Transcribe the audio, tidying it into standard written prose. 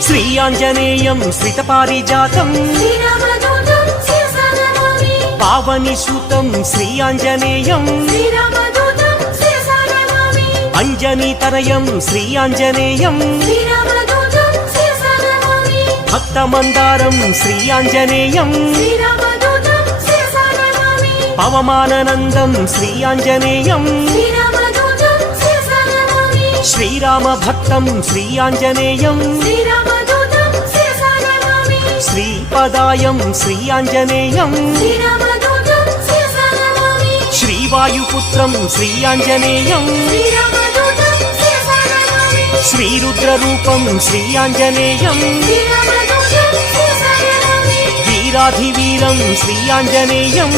Shri Anjaneyam శ్రితపారిజాతం Pavani సూతం Shri Anjaneyam అంజనీతనయం Shri Anjaneyam భక్తమందారం Shri Anjaneyam పవమాననందం Shri Anjaneyam Srirama భక్తం Shri Anjaneyam శ్రీపదాయం Shri Anjaneyam శ్రీవాయుపుత్రం Shri Anjaneyam శ్రీరుద్రరూపం Shri Anjaneyam వీరాధివీరం Shri Anjaneyam